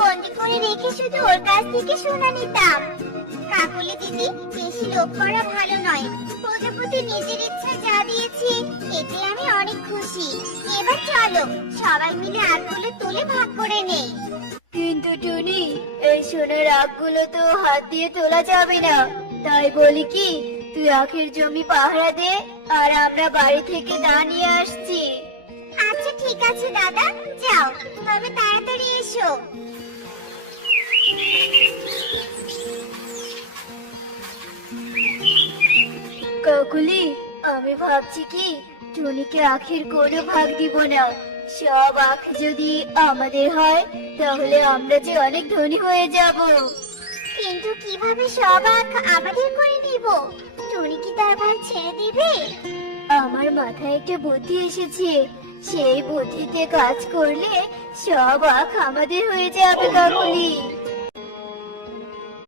বন্দি করে রেখে শুধু ওর কাছ থেকে সোনা নিতাম। কাকুলি দিদি, বেশি লোভ করা ভালো নয়। প্রজাপতি নিজের ইচ্ছা যা দিয়েছে এতে আমি অনেক খুশি। এবার চলো সবাই মিলে আগগুলো তুলে ভাগ করে নেই। কিন্তু টুনি, এই সোনার আখগুলো তো হাত দিয়ে তোলা যাবে না। তাই বলি কি, তুই আখের জমি পাহারা দে, আর আমরা বাড়ি থেকে দা নিয়ে আসছি। আচ্ছা ঠিক আছে দাদা, যাও তবে তাড়াতাড়ি এসো। কাকুলি, আমি ভাবছি কি, টুনিকে আখের কোনো ভাগ দিব না। সব আখ যদি আমাদের হয় তাহলে আমরা যে অনেক ধনী হয়ে যাব। কিন্তু কিভাবে সব আখ আমাদের করে নিব? টুনি কি তার ভাগ ছেড়ে দিবে? আমার মাথায় একটা বুদ্ধি এসেছে। সেই বুদ্ধিতে কাজ করলে সব আখ আমাদের হয়ে যাবে কাকুলি।